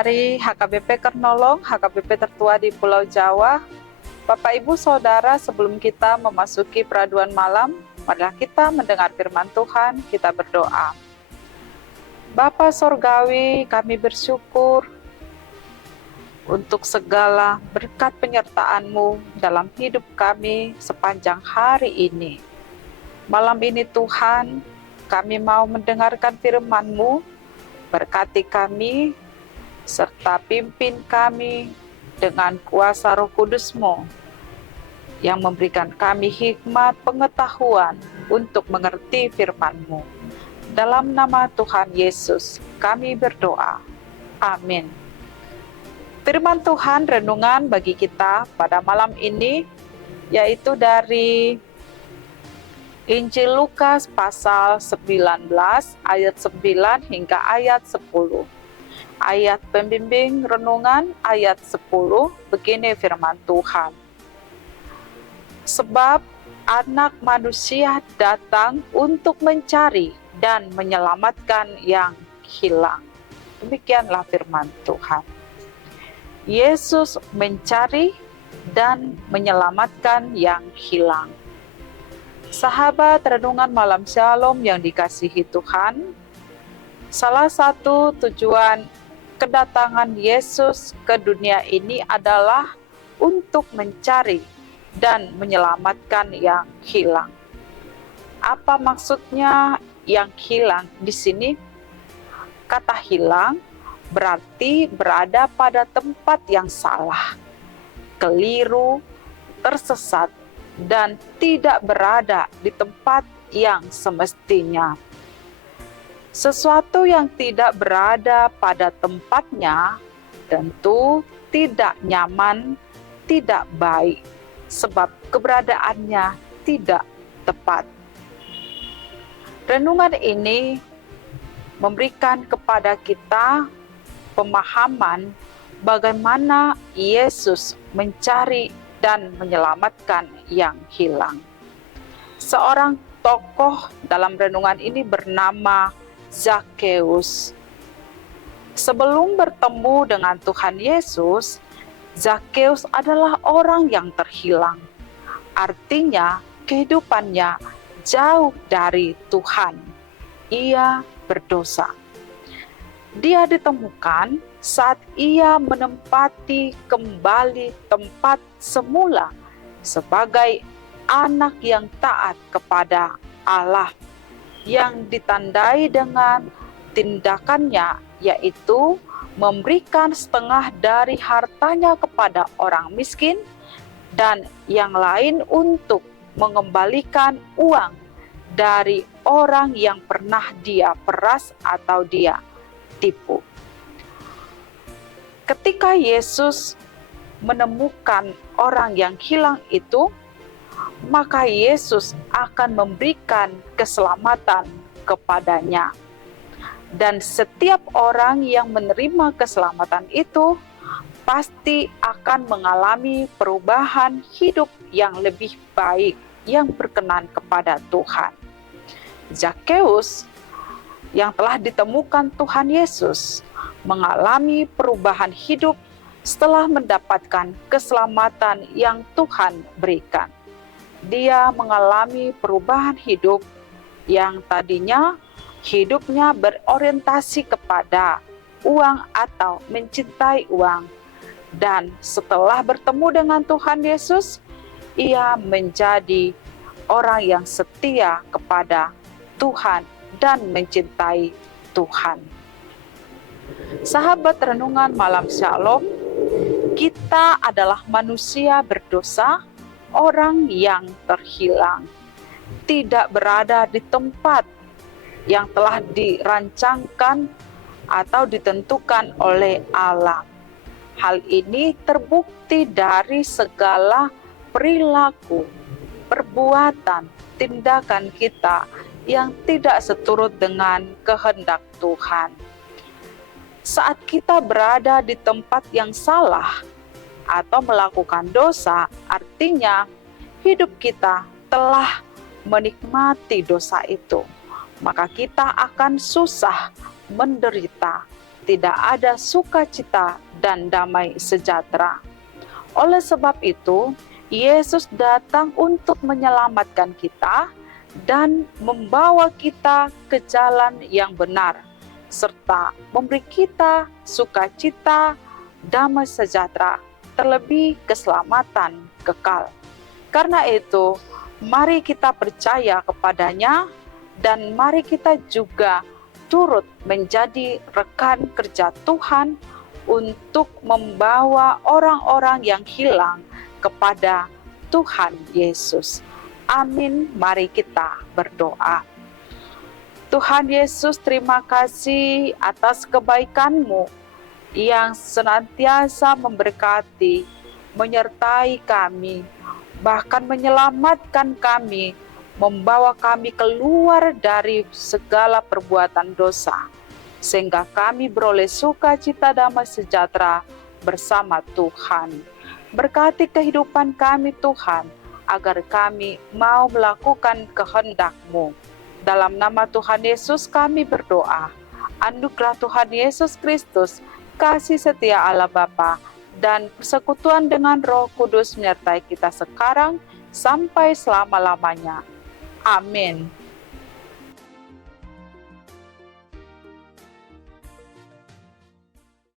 dari HKBP Kernolong, HKBP tertua di Pulau Jawa. Bapak Ibu Saudara, sebelum kita memasuki peraduan malam, marilah kita mendengar firman Tuhan, kita berdoa. Bapa Sorgawi, kami bersyukur untuk segala berkat penyertaan-Mu dalam hidup kami sepanjang hari ini. Malam ini Tuhan, kami mau mendengarkan firman-Mu, berkati kami, serta pimpin kami dengan kuasa Roh Kudus-Mu, yang memberikan kami hikmat pengetahuan untuk mengerti firman-Mu. Dalam nama Tuhan Yesus, kami berdoa. Amin. Firman Tuhan renungan bagi kita pada malam ini, yaitu dari Injil Lukas pasal 19 ayat 9 hingga ayat 10. Ayat pembimbing renungan ayat 10, begini firman Tuhan. Sebab Anak Manusia datang untuk mencari dan menyelamatkan yang hilang. Demikianlah firman Tuhan. Yesus mencari dan menyelamatkan yang hilang. Sahabat renungan malam Shalom yang dikasihi Tuhan, salah satu tujuan kedatangan Yesus ke dunia ini adalah untuk mencari dan menyelamatkan yang hilang. Apa maksudnya yang hilang di sini? Kata hilang berarti berada pada tempat yang salah, keliru, tersesat, dan tidak berada di tempat yang semestinya. Sesuatu yang tidak berada pada tempatnya tentu tidak nyaman, tidak baik, sebab keberadaannya tidak tepat. Renungan ini memberikan kepada kita pemahaman bagaimana Yesus mencari dan menyelamatkan yang hilang. Seorang tokoh dalam renungan ini bernama Zakheus. Sebelum bertemu dengan Tuhan Yesus, Zakheus adalah orang yang terhilang. Artinya, kehidupannya jauh dari Tuhan. Ia berdosa. Dia ditemukan saat ia menempati kembali tempat semula sebagai anak yang taat kepada Allah, yang ditandai dengan tindakannya, yaitu memberikan setengah dari hartanya kepada orang miskin dan yang lain untuk mengembalikan uang dari orang yang pernah dia peras atau dia tipu. Ketika Yesus menemukan orang yang hilang itu, maka Yesus akan memberikan keselamatan kepadanya. Dan setiap orang yang menerima keselamatan itu pasti akan mengalami perubahan hidup yang lebih baik, yang berkenan kepada Tuhan. Zakheus yang telah ditemukan Tuhan Yesus mengalami perubahan hidup setelah mendapatkan keselamatan yang Tuhan berikan. Dia mengalami perubahan hidup yang tadinya hidupnya berorientasi kepada uang atau mencintai uang. Dan setelah bertemu dengan Tuhan Yesus, ia menjadi orang yang setia kepada Tuhan dan mencintai Tuhan. Sahabat renungan malam Shalom, kita adalah manusia berdosa, orang yang terhilang, tidak berada di tempat yang telah dirancangkan atau ditentukan oleh Allah. Hal ini terbukti dari segala perilaku, perbuatan, tindakan kita yang tidak seturut dengan kehendak Tuhan. Saat kita berada di tempat yang salah atau melakukan dosa, artinya hidup kita telah menikmati dosa itu. Maka kita akan susah, menderita, tidak ada sukacita dan damai sejahtera. Oleh sebab itu, Yesus datang untuk menyelamatkan kita dan membawa kita ke jalan yang benar, serta memberi kita sukacita, damai sejahtera, terlebih keselamatan kekal. Karena itu, mari kita percaya kepadanya dan mari kita juga turut menjadi rekan kerja Tuhan untuk membawa orang-orang yang hilang kepada Tuhan Yesus. Amin. Mari kita berdoa. Tuhan Yesus, terima kasih atas kebaikan-Mu yang senantiasa memberkati, menyertai kami, bahkan menyelamatkan kami, membawa kami keluar dari segala perbuatan dosa, sehingga kami beroleh sukacita damai sejahtera bersama Tuhan. Berkati kehidupan kami Tuhan, agar kami mau melakukan kehendak-Mu. Dalam nama Tuhan Yesus kami berdoa. Anugerah Tuhan Yesus Kristus, kasih setia Allah Bapa, dan persekutuan dengan Roh Kudus menyertai kita sekarang sampai selama-lamanya. Amin.